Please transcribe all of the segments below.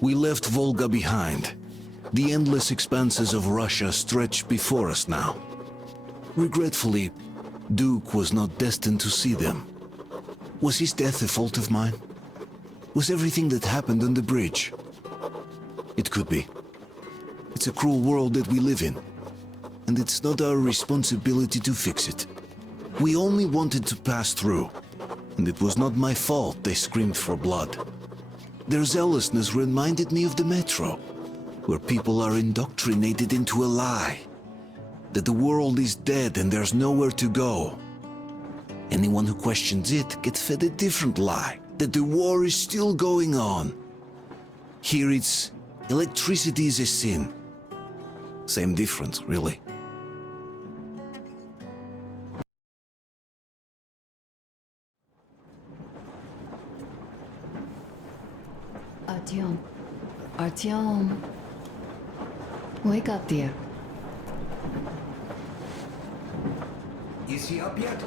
We left Volga behind. The endless expanses of Russia stretched before us now. Regretfully, Duke was not destined to see them. Was his death a fault of mine? Was everything that happened on the bridge? It could be. It's a cruel world that we live in, and it's not our responsibility to fix it. We only wanted to pass through, and it was not my fault they screamed for blood. Their zealousness reminded me of the metro, where people are indoctrinated into a lie, that the world is dead and there's nowhere to go. Anyone who questions it gets fed a different lie, that the war is still going on. Here it's electricity is a sin. Same difference, really. Artyom. Artyom. Wake up, dear. Is he up yet?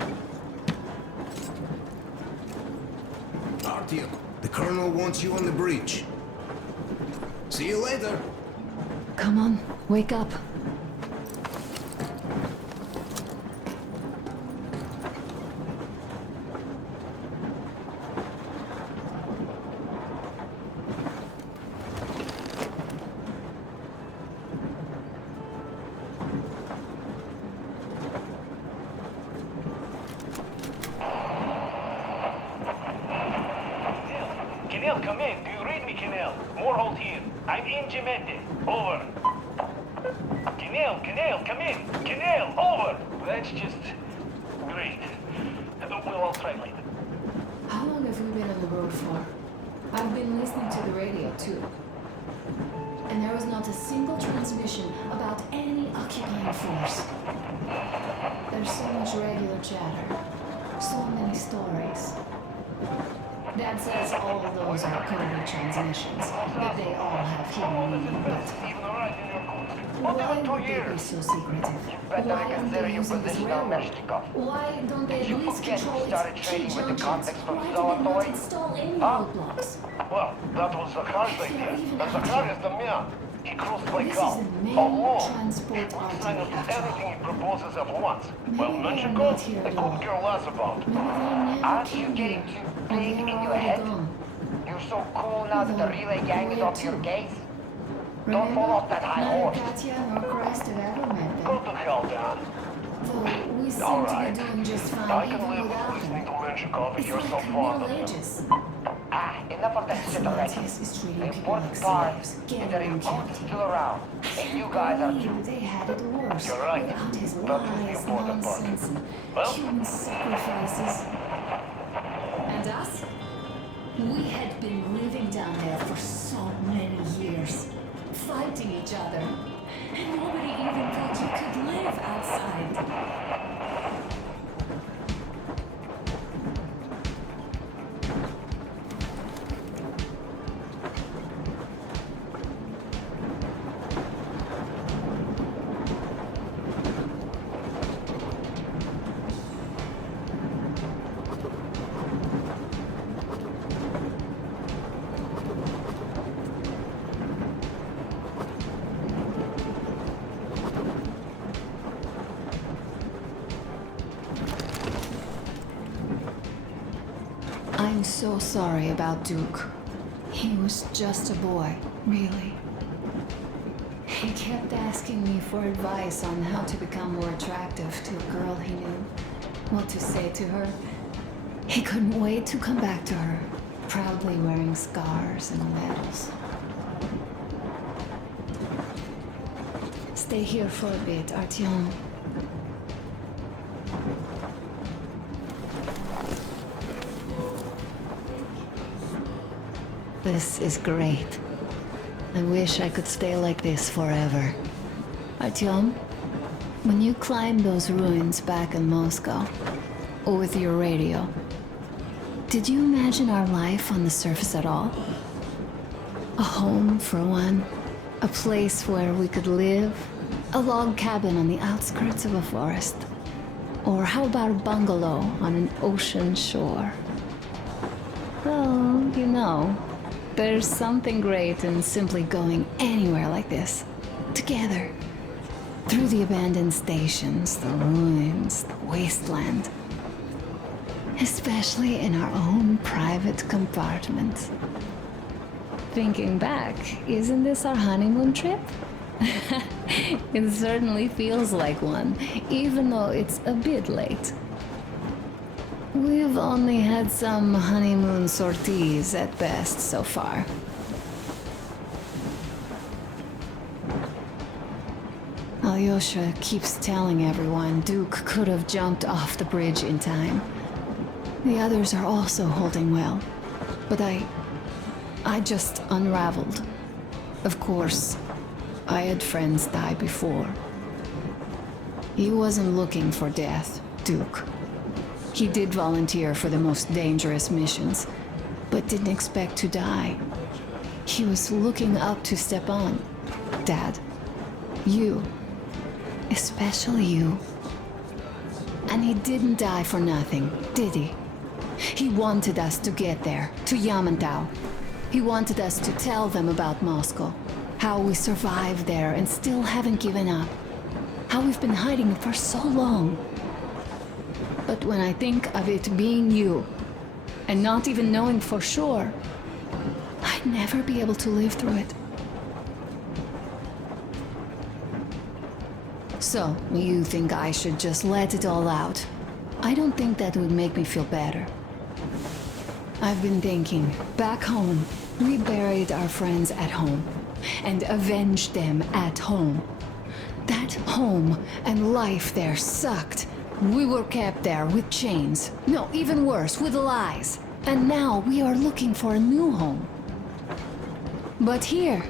Artyom, the Colonel wants you on the breach. See you later. Come on, wake up. Kenel, come in. Do you read me, Kenel? Morehold here. I'm in Gemete. Over. Kenel, come in. Kenel, over. That's just great. We'll all try later. How long have we been on the road for? I've been listening to the radio, too. And there was not a single transmission about any occupying force. There's so much regular chatter. So many stories. Dad says all of those are coded transmissions, that they all have hidden meaning, but why would they be so secretive? Why aren't they using this railroad? Why don't they at least control its key junctions? Why do they not install any roadblocks? Well, that was Zakhar's idea. And Zakhar is the man. He crossed by This car. is the main Alone. transport Sign artery of after everything he proposes at once. Maybe Well, they are not Menshikov, here they at couldn't all. care less about. Maybe they never Aren't you came getting here, too or big they're in your already head? gone. You're so cool now that the relay gang is off your case. Don't fall Remember, off that high neither horse. Katya nor Christ have ever met Put them. the hell down. Though we seem All to right. be doing just I fine can even live with without listening them. to Menshikov if It's you're so like fond Middle of him. Ages. Enough of that shit already. Scientists is treating The people like important part slaves, is getting that them if Putin's killed. still around, and you guys are too. They had it worse. You're right. Without his That was the lies, important part. nonsense, and Well? human sacrifices. And us? We had been living down there for so many years, fighting each other. And nobody even thought you could live outside. I'm so sorry about Duke. He was just a boy, really. He kept asking me for advice on how to become more attractive to a girl he knew, what to say to her. He couldn't wait to come back to her, proudly wearing scars and medals. Stay here for a bit, Artyom. This is great. I wish I could stay like this forever. Artyom, when you climbed those ruins back in Moscow, or with your radio, did you imagine our life on the surface at all? A home, for one. A place where we could live. A log cabin on the outskirts of a forest. Or how about a bungalow on an ocean shore? Well, you know, There's something great in simply going anywhere like this, together, through the abandoned stations, the ruins, the wasteland. Especially in our own private compartment. Thinking back, isn't this our honeymoon trip? It certainly feels like one, even though it's a bit late. We've only had some honeymoon sorties at best so far. Alyosha keeps telling everyone Duke could have jumped off the bridge in time. The others are also holding well, but I just unraveled. Of course, I had friends die before. He wasn't looking for death, Duke. He did volunteer for the most dangerous missions, but didn't expect to die. He was looking up to Stepan. Dad, you, especially you. And he didn't die for nothing, did he? He wanted us to get there, to Yamantau. He wanted us to tell them about Moscow, how we survived there and still haven't given up, how we've been hiding for so long. But when I think of it being you, and not even knowing for sure, I'd never be able to live through it. So, you think I should just let it all out? I don't think that would make me feel better. I've been thinking, back home, we buried our friends at home, and avenged them at home. That home and life there sucked. We were kept there with chains. No, even worse, with lies. And now we are looking for a new home. But here,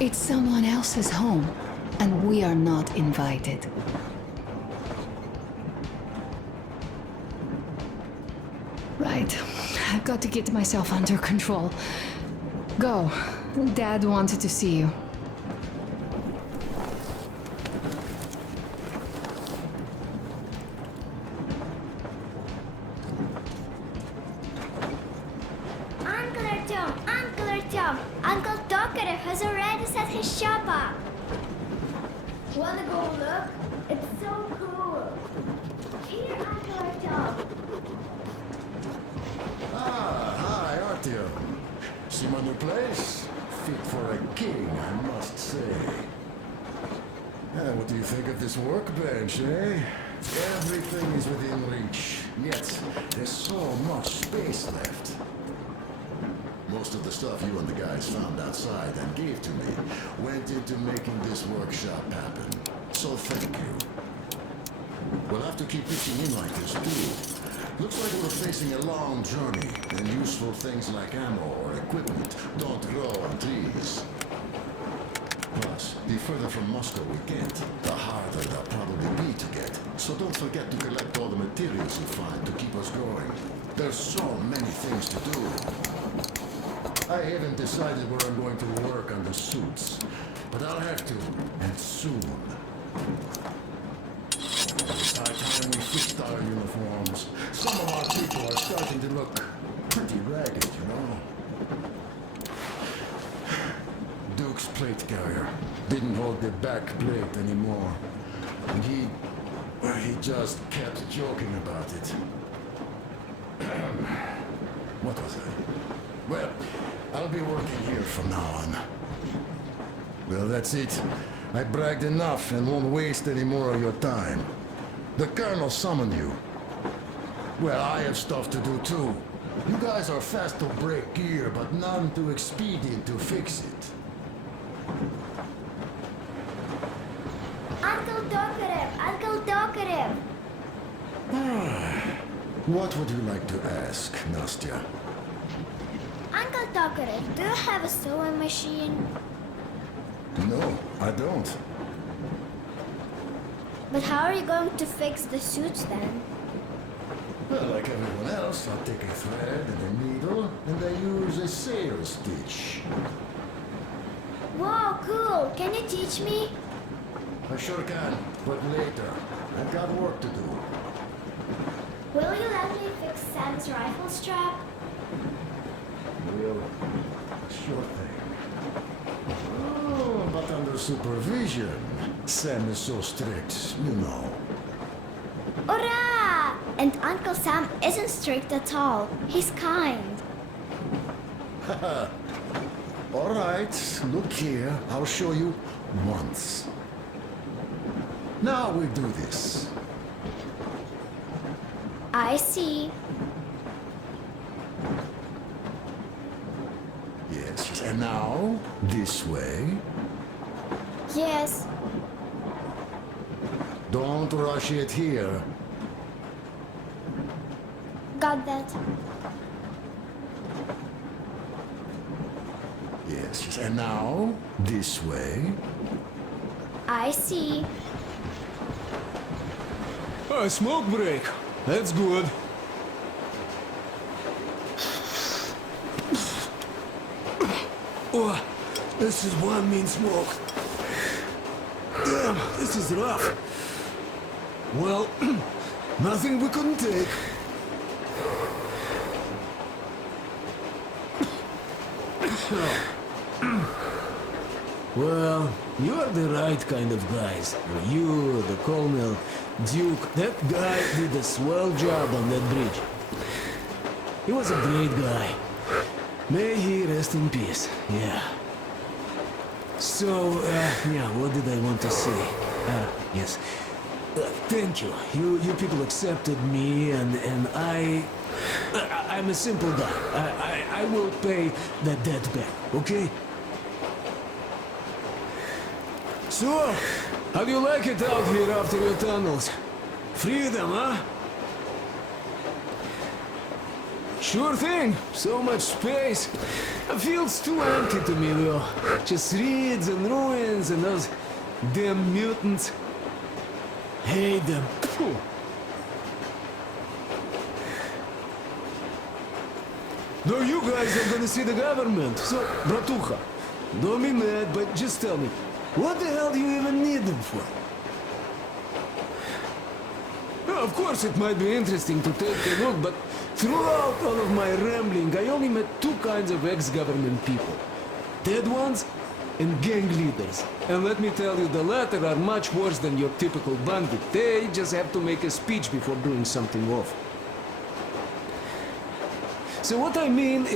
it's someone else's home, and we are not invited. Right. I've got to get myself under control. Go. Dad wanted to see you. Uncle Tokarev has already set his shop up. Wanna go look? It's so cool. Here, Uncle Artyom. Ah, hi, Artyom. See my new place? Fit for a king, I must say. What do you think of this workbench, eh? Everything is within reach, yet there's so much space left. Most of the stuff you and the guys found outside and gave to me went into making this workshop happen. So thank you. We'll have to keep pitching in like this too. Looks like we're facing a long journey, and useful things like ammo or equipment don't grow on trees. Plus, the further from Moscow we get, the harder they'll probably be to get. So don't forget to collect all the materials you find to keep us going. There's so many things to do. I haven't decided where I'm going to work on the suits, but I'll have to, and soon. It's high time we fixed our uniforms. Some of our people are starting to look pretty ragged, you know. Duke's plate carrier didn't hold the back plate anymore, and he just kept joking about it. What was I? Well, I'll be working here from now on. Well, that's it. I bragged enough and won't waste any more of your time. The Colonel summoned you. Well, I have stuff to do too. You guys are fast to break gear, but none too expedient to fix it. Uncle Tokarev! Uncle Tokarev! What would you like to ask, Nastya? Uncle Tokarev, do you have a sewing machine? No, I don't. But how are you going to fix the suits then? Well, like everyone else, I'll take a thread and a needle, and I use a sail stitch. Wow, cool! Can you teach me? I sure can, but later. I've got work to do. Will you let me fix Sam's rifle strap? Well, Sure thing. Oh, but under supervision. Sam is so strict, you know. Hurrah! And Uncle Sam isn't strict at all. He's kind. All right, look here. I'll show you once. Now we do this. I see. Yes, and now this way. Yes. Don't rush it here. Got that. Yes, and now this way. I see. A smoke break. That's good. Oh, this is one mean smoke. Damn, this is rough. Well, nothing we couldn't take. Well, you're the right kind of guys. You, the Colonel, Duke, that guy did a swell job on that bridge. He was a great guy. May he rest in peace, yeah. So, yeah, what did I want to say? Yes. Thank you. You people accepted me, and I'm a simple guy. I will pay that debt back, okay? So, how do you like it out here after your tunnels? Freedom, huh? Sure thing. So much space. It feels too empty to me, though. Just reeds and ruins and those damn mutants. Hate them. Phew. No, you guys are gonna see the government. So, bratucha, don't be mad, but just tell me, what the hell do you even need them for? Well, of course, it might be interesting to take a look, but throughout all of my rambling, I only met two kinds of ex-government people. Dead ones and gang leaders. And let me tell you, the latter are much worse than your typical bandit. They just have to make a speech before doing something awful. So what I mean,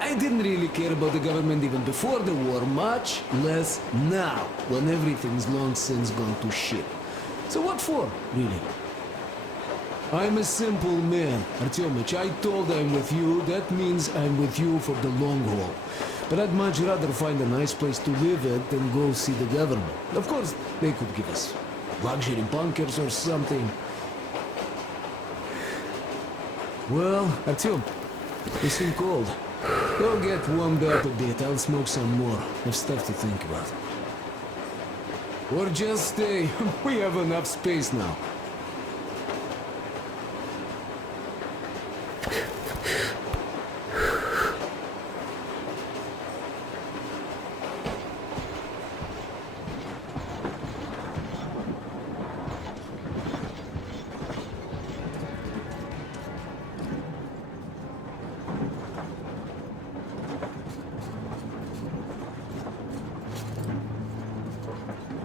I didn't really care about the government even before the war, much less now, when everything's long since gone to shit. So what for, really? I'm a simple man, Artyomich. I told I'm with you, that means I'm with you for the long haul. But I'd much rather find a nice place to live at than go see the government. Of course, they could give us luxury bunkers or something. Well, Artyom, you seem cold. Go get warmed up a bit, I'll smoke some more. I've stuff to think about. Or just stay. We have enough space now.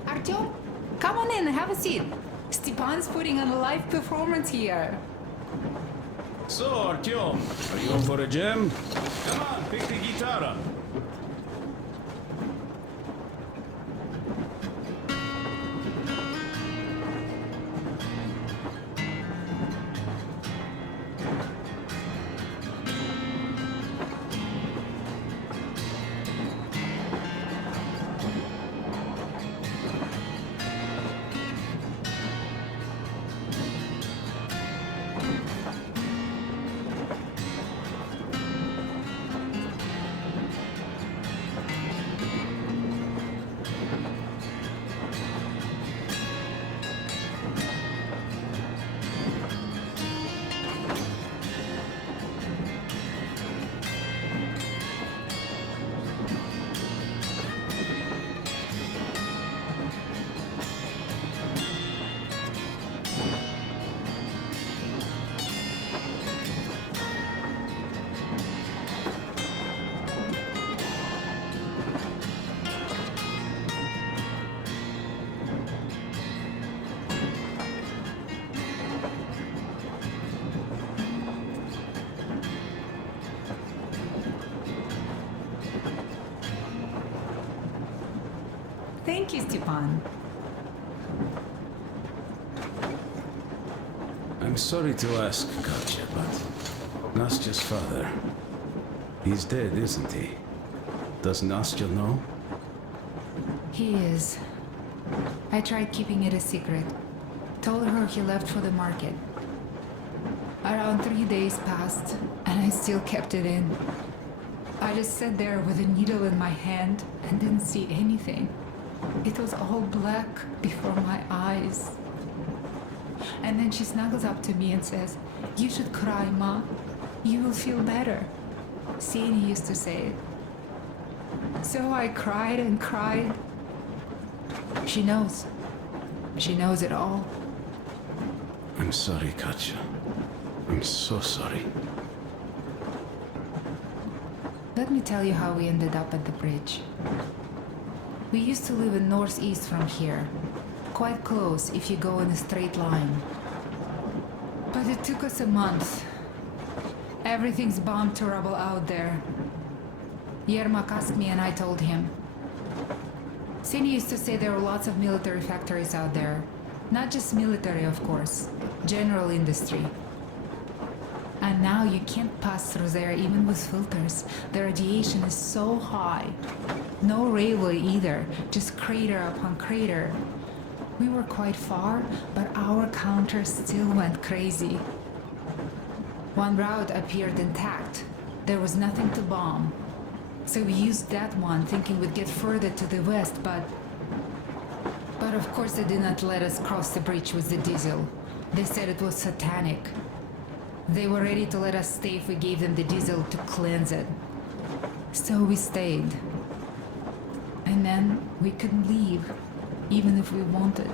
Artyom, come on in, have a seat. Stepan's putting on a live performance here. So, Artyom, are you up for a jam? Come on, pick the guitar up. Thank you, Stepan. I'm sorry to ask, Katya, but Nastya's father, he's dead, isn't he? Does Nastya know? He is. I tried keeping it a secret. Told her he left for the market. Around 3 days passed, and I still kept it in. I just sat there with a needle in my hand and didn't see anything. It was all black before my eyes. And then she snuggles up to me and says, "You should cry, Ma. You will feel better." Sini used to say it. So I cried and cried. She knows. She knows it all. I'm sorry, Katya. I'm so sorry. Let me tell you how we ended up at the bridge. We used to live in northeast from here. Quite close if you go in a straight line. But it took us a month. Everything's bombed to rubble out there. Yermak asked me and I told him. Sini used to say there were lots of military factories out there. Not just military, of course. General industry. And now you can't pass through there even with filters. The radiation is so high. No railway either, just crater upon crater. We were quite far, but our counter still went crazy. One route appeared intact. There was nothing to bomb. So we used that one, thinking we'd get further to the west, but of course they did not let us cross the bridge with the diesel. They said it was satanic. They were ready to let us stay if we gave them the diesel to cleanse it. So we stayed. And then we couldn't leave, even if we wanted.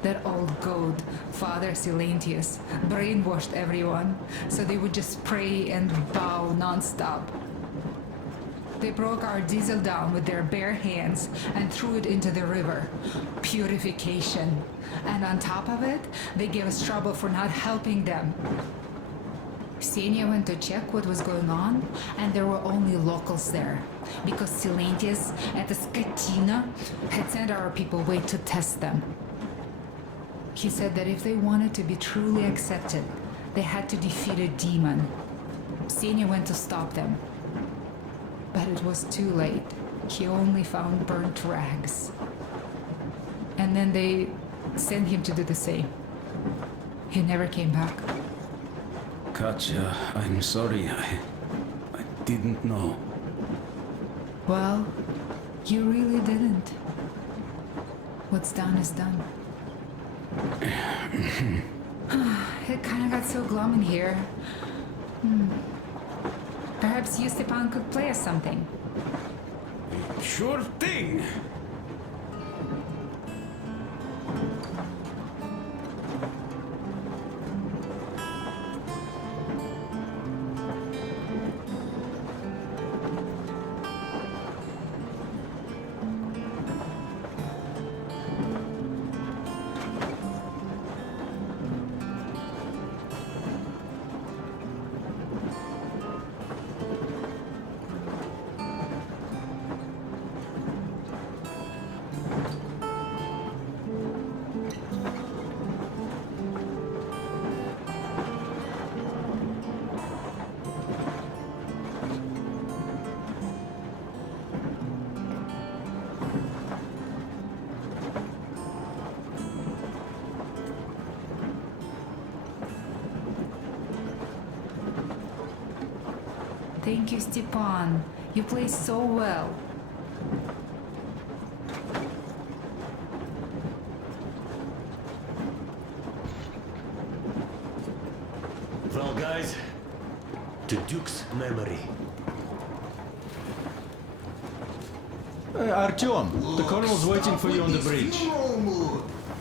That old goat, Father Silentius, brainwashed everyone, so they would just pray and bow non-stop. They broke our diesel down with their bare hands and threw it into the river. Purification. And on top of it, they gave us trouble for not helping them. Ksenia went to check what was going on, and there were only locals there, because Silentius at the Skatina had sent our people away to test them. He said that if they wanted to be truly accepted, they had to defeat a demon. Ksenia went to stop them. But it was too late. He only found burnt rags. And then they sent him to do the same. He never came back. Katya, I'm sorry. I didn't know. Well, you really didn't. What's done is done. It kind of got so glum in here. Perhaps you, Stepan, could play us something. Sure thing! Thank you, Stepan. You play so well. Well, guys, to Duke's memory. Artyom, the colonel's waiting for you on the bridge.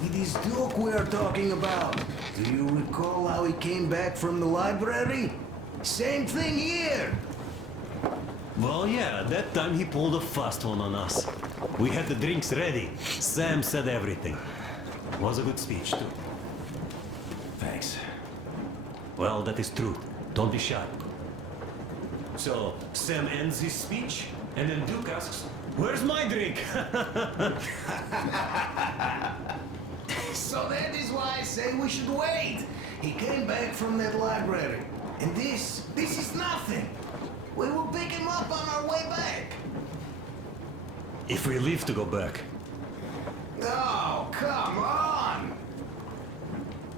It is Duke we are talking about. Do you recall how he came back from the library? Same thing here. Well, yeah, that time he pulled a fast one on us. We had the drinks ready. Sam said everything. Was a good speech, too. Thanks. Well, that is truth. Don't be shy. So, Sam ends his speech, and then Duke asks, Where's my drink? So that is why I say we should wait. He came back from that library. And this is nothing. We will pick him up on our way back. If we leave to go back. Oh, come on!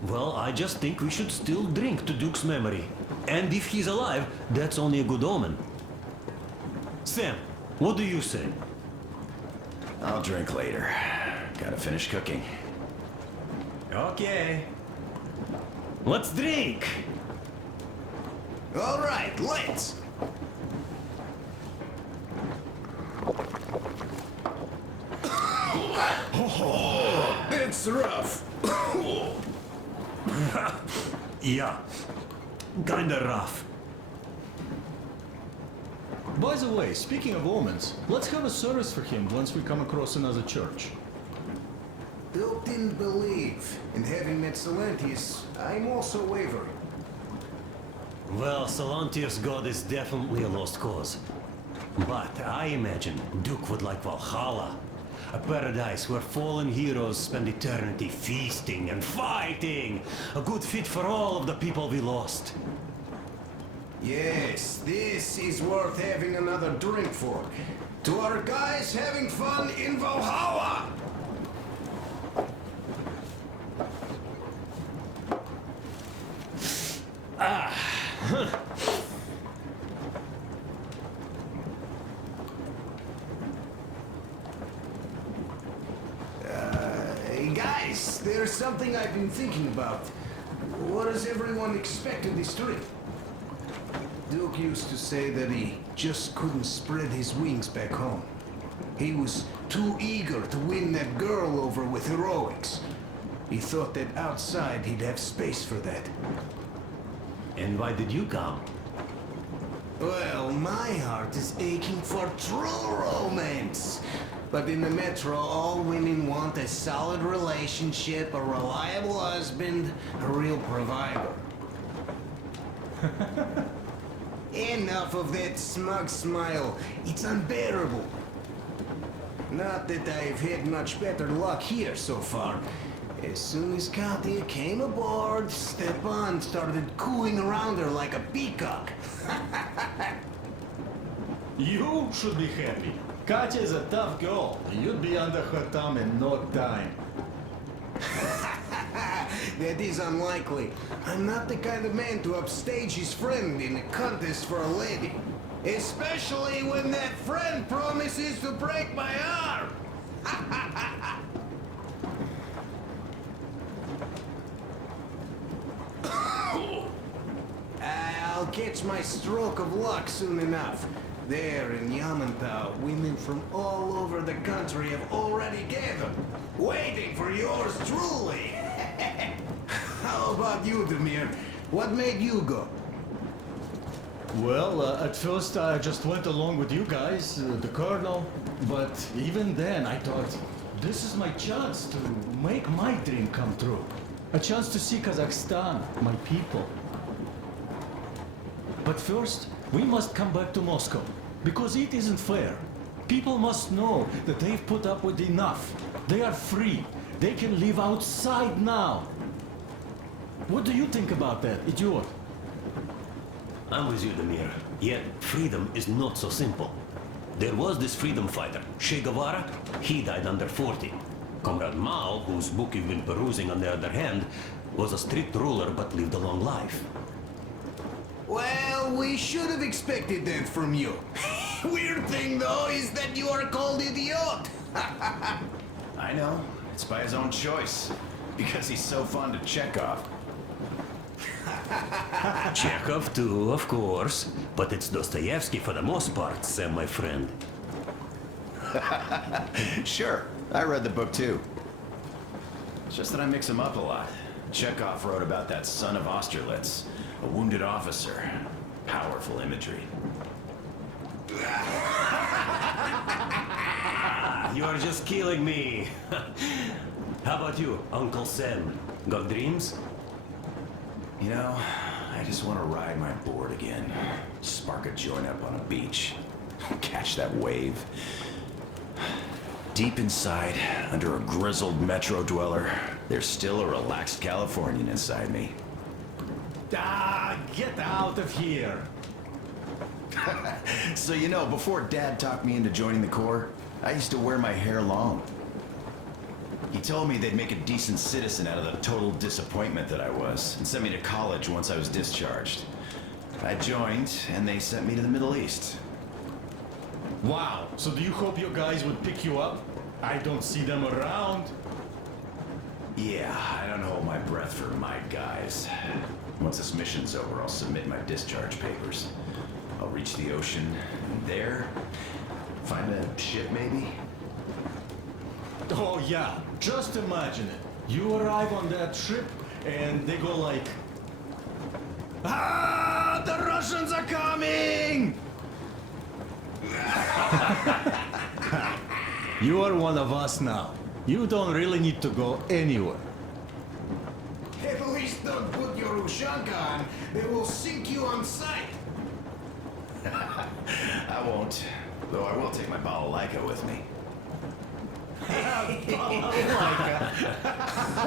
Well, I just think we should still drink to Duke's memory. And if he's alive, that's only a good omen. Sam, what do you say? I'll drink later. Gotta finish cooking. Okay. Let's drink! All right, let's. It's rough. Yeah, kinda rough. By the way, speaking of omens, let's have a service for him once we come across another church. Duke didn't believe, and having met Silentius, I'm also wavering. Well, Salantir's god is definitely a lost cause. But I imagine Duke would like Valhalla. A paradise where fallen heroes spend eternity feasting and fighting. A good fit for all of the people we lost. Yes, this is worth having another drink for. To our guys having fun in Valhalla! Hey guys, there's something I've been thinking about. What does everyone expect in this trip? Duke used to say that he just couldn't spread his wings back home. He was too eager to win that girl over with heroics. He thought that outside he'd have space for that. And why did you come? Well, my heart is aching for true romance. But in the metro, all women want a solid relationship, a reliable husband, a real provider. Enough of that smug smile. It's unbearable. Not that I've had much better luck here so far. As soon as Katya came aboard, Stepan started cooing around her like a peacock. You should be happy. Katya is a tough girl. You'd be under her thumb in no time. That is unlikely. I'm not the kind of man to upstage his friend in a contest for a lady. Especially when that friend promises to break my arm. I'll catch my stroke of luck soon enough. There in Yamantau, women from all over the country have already gathered, waiting for yours truly. How about you, Demir? What made you go? Well, at first I just went along with you guys, the colonel, but even then I thought, this is my chance to make my dream come true. A chance to see Kazakhstan, my people. But first, we must come back to Moscow, because it isn't fair. People must know that they've put up with enough. They are free. They can live outside now. What do you think about that, idiot? I'm with you, Demir. Yet, freedom is not so simple. There was this freedom fighter, Che Guevara. He died under 40. Comrade Mao, whose book you've been perusing on the other hand, was a strict ruler but lived a long life. Well, we should have expected that from you. Weird thing, though, is that you are called idiot. I know. It's by his own choice. Because he's so fond of Chekhov. Chekhov too, of course. But it's Dostoevsky for the most part, Sam, my friend. Sure, I read the book too. It's just that I mix them up a lot. Chekhov wrote about that son of Austerlitz, a wounded officer. Powerful imagery. You are just killing me. How about you, Uncle Sam? Got dreams? You know, I just want to ride my board again. Spark a joint up on a beach. Catch that wave. Deep inside, under a grizzled metro dweller, there's still a relaxed Californian inside me. Ah, get out of here! So you know, before Dad talked me into joining the Corps, I used to wear my hair long. He told me they'd make a decent citizen out of the total disappointment that I was, and sent me to college once I was discharged. I joined, and they sent me to the Middle East. Wow, so do you hope your guys would pick you up? I don't see them around. Yeah, I don't hold my breath for my guys. Once this mission's over, I'll submit my discharge papers. I'll reach the ocean, and there, find a ship maybe? Oh yeah, just imagine it. You arrive on that ship, and they go like... Ah, the Russians are coming! You are one of us now. You don't really need to go anywhere. At least don't put your Ushanka on. They will sink you on sight. I won't. Though I will take my balalaika with me.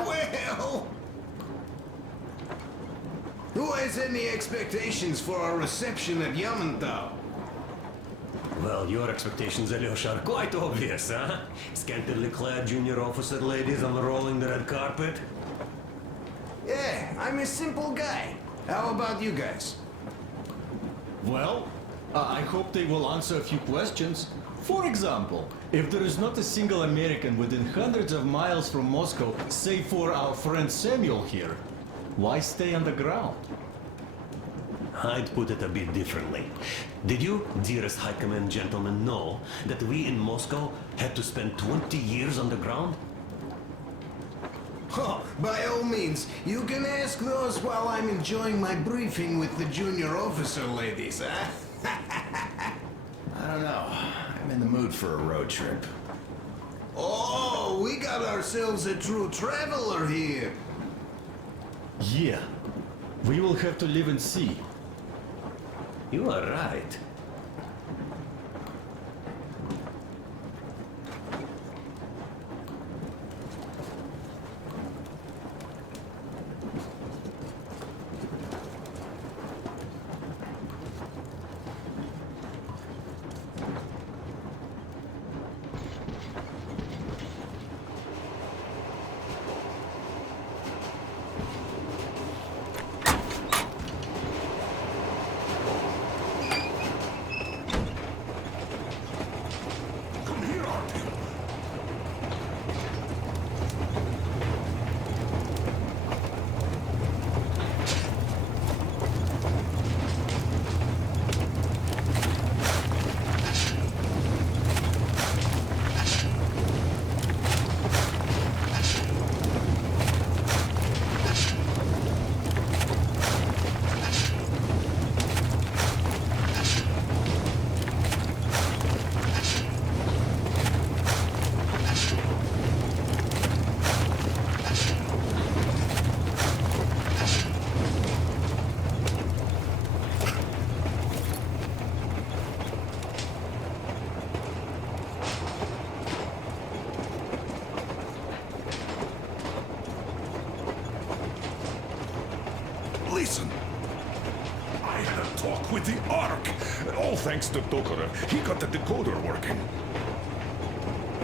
Well... Who has any expectations for our reception at Yamantau? Well, your expectations, Alyosha, are quite obvious, huh? Scantily clad junior officer ladies unrolling the red carpet. Yeah, I'm a simple guy. How about you guys? Well, I hope they will answer a few questions. For example, if there is not a single American within hundreds of miles from Moscow, save for our friend Samuel here, why stay on the ground? I'd put it a bit differently. Did you, dearest High Command gentlemen, know that we in Moscow had to spend 20 years on the ground? Oh, by all means, you can ask those while I'm enjoying my briefing with the junior officer ladies, huh? I don't know. I'm in the mood for a road trip. Oh, we got ourselves a true traveler here. Yeah, we will have to live and see. You are right. Listen. I had a talk with the Ark. All thanks to Tokarev. He got the decoder working.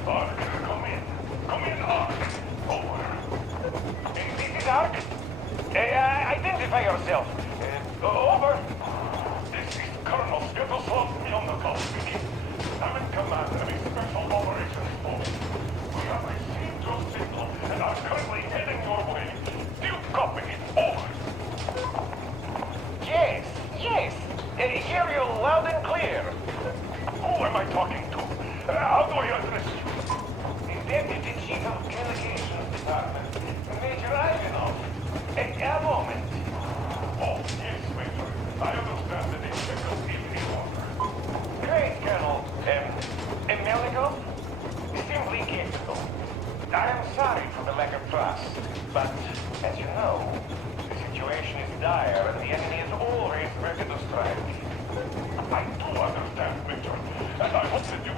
Ark, come in. Come in, Ark. Over. This is Ark. Identify yourself. Over. This is Colonel Svetoslav Mylnikov speaking. I'm in command of a special operations force. We have received your signal and are currently heading your way. Do you copy? Over. Yes, yes. Hear you loud and clear. Who am I talking to? How do I address you? Deputy Chief of Communications Department, Major Ivanov. A moment. Oh, yes, Major. I understand that the checkup is in order. Great, Colonel. Melnikov? Simply capable. I am sorry for the lack of trust, but as you know, the situation is dire and the enemy is always ready to strike. I do understand, Major, and I hope that you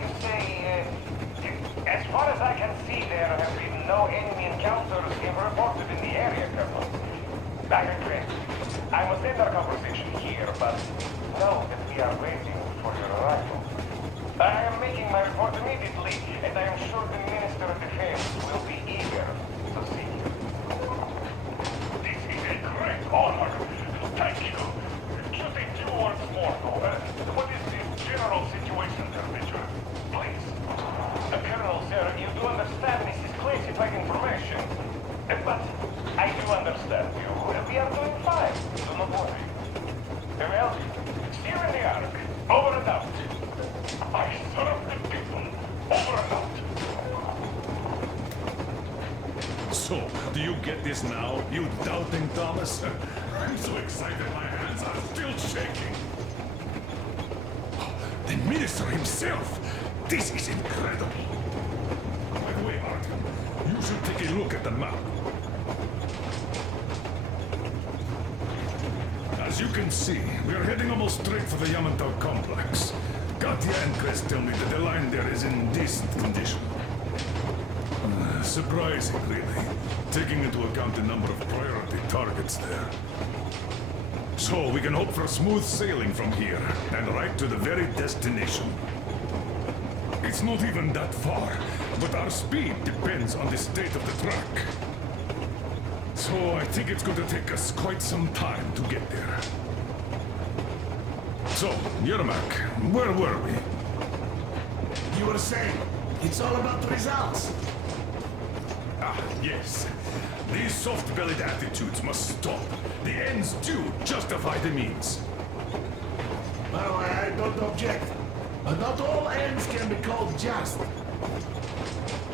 you say, as far as I can see, there have been no enemy encounters ever reported in the area, Colonel. I regret. I must end our conversation here, but know that we are waiting for your arrival. I am making my report immediately, and I am sure the Minister of Defense will be eager to see you. This is a great honor. Thank you. Just a few words more, though. What is the general situation, Major? Please. Colonel, sir, you do understand this is classified information. But I do understand you. We are doing fine. Do not worry. Well, see you in the Ark. Over and out. I serve the people. Over and out. So, do you get this now, you doubting Thomas? I'm so excited my hands are still shaking. The Minister himself! This is incredible! By the way, Artyom, you should take a look at the map. As you can see, we are heading almost straight for the Yamantau complex. Katya and Chris tell me that the line there is in decent condition. Surprising, really, taking into account the number of priority targets there. So we can hope for smooth sailing from here, and right to the very destination. It's not even that far, but our speed depends on the state of the track. So I think it's going to take us quite some time to get there. So, Yermak, where were we? You were saying, it's all about results. Ah, yes. These soft-bellied attitudes must stop. The ends do justify the means. Well, I don't object. But not all ends can be called just.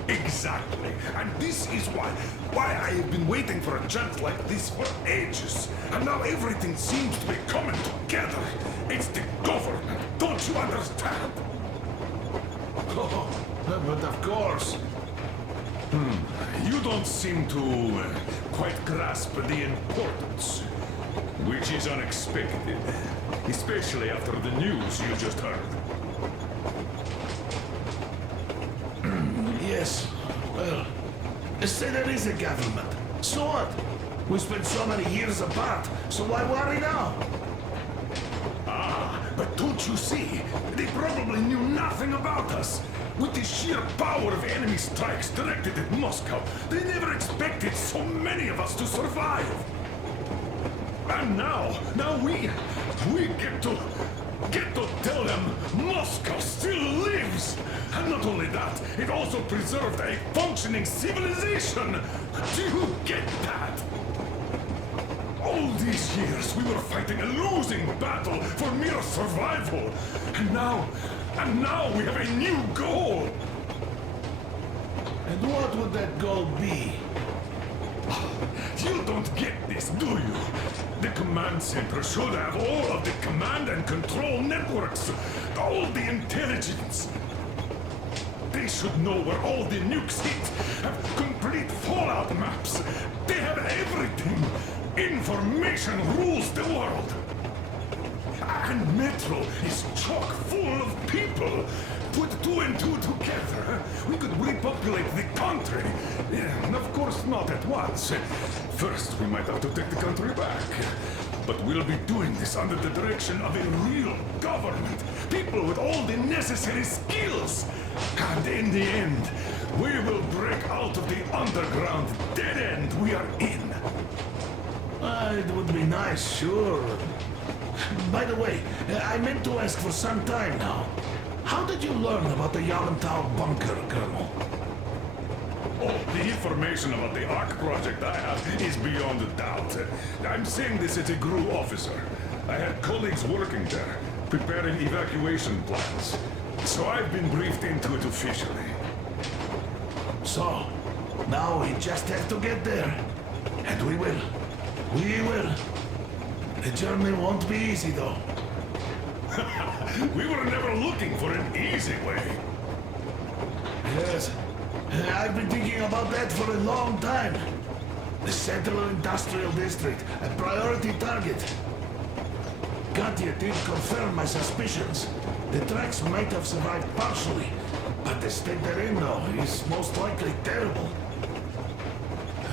Exactly. And this is why I have been waiting for a chance like this for ages. And now everything seems to be coming together. It's the government. Don't you understand? Oh, but of course. You don't seem to quite grasp the importance, which is unexpected, especially after the news you just heard. Yes. Well, say there is a government. So what? We spent so many years apart, so why worry now? Ah, but don't you see? They probably knew nothing about us. With the sheer power of enemy strikes directed at Moscow, they never expected so many of us to survive. And now we get to tell them Moscow still lives. And not only that, it also preserved a functioning civilization. Do you get that? All these years we were fighting a losing battle for mere survival. And now we have a new goal. And what would that goal be? You don't get this, do you? The command center should have all of the command and control networks, all the intelligence. They should know where all the nukes hit, have complete fallout maps. They have everything. Information rules the world. And Metro is chock full of people. Put two and two together, we could repopulate the country. And of course not at once. First, we might have to take the country back. But we'll be doing this under the direction of a real government. People with all the necessary skills. And in the end, we will break out of the underground dead end we are in. It would be nice, sure. By the way, I meant to ask for some time now. How did you learn about the Yamantau bunker, Colonel? Oh, the information about the Ark project I have is beyond a doubt. I'm saying this as a GRU officer. I had colleagues working there, preparing evacuation plans. So I've been briefed into it officially. So, now we just have to get there. And we will. We will. The journey won't be easy, though. We were never looking for an easy way. Yes. I've been thinking about that for a long time. The Central Industrial District, a priority target. Katya did confirm my suspicions. The tracks might have survived partially, but the state they're in now is most likely terrible.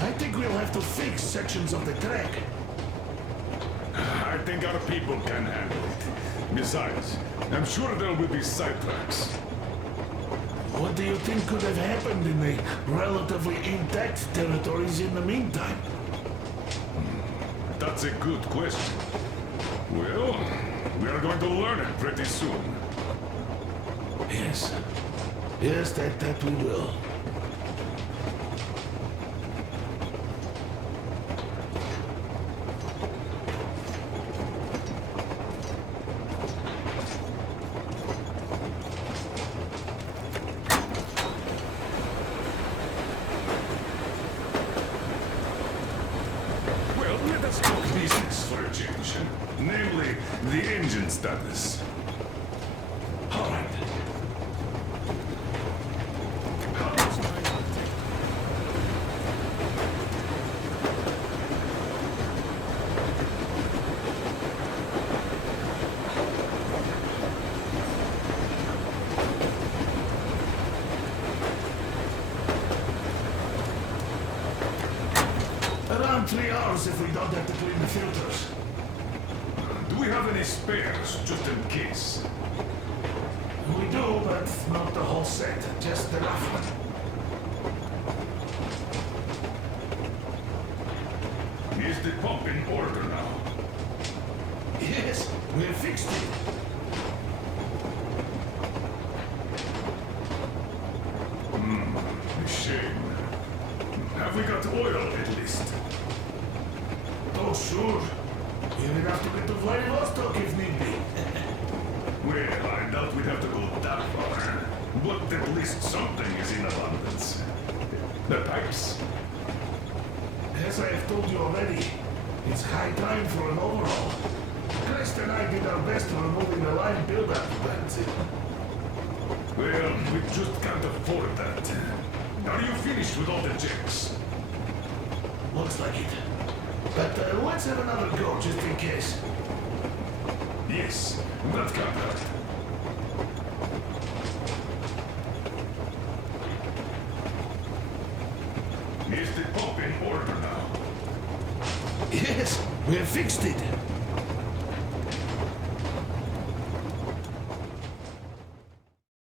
I think we'll have to fix sections of the track. I think our people can handle it. Besides, I'm sure there will be sidetracks. What do you think could have happened in the relatively intact territories in the meantime? That's a good question. Well, we are going to learn it pretty soon. Yes. Yes, that we will. Well, let us talk business for a change. Namely, the engine status. All right. How much time will it take? Around 3 hours if we don't have to clean the filters. Do we have any spares, just in case? We do, but not the whole set, just the rough one. Is the pump in order now? Yes, we fixed it. A shame. Have we got oil at least? Oh, sure. Even have to get to Vladivostok if need be. Well, I doubt we'd have to go that far. But at least something is in abundance. The pipes. As I have told you already, it's high time for an overhaul. Christ and I did our best removing the line buildup, but... Well, we just can't afford that. Are you finished with all the checks? Looks like it. But let's have another go, just in case. Yes, that can't hurt. Is the pump in order now? Yes, we have fixed it.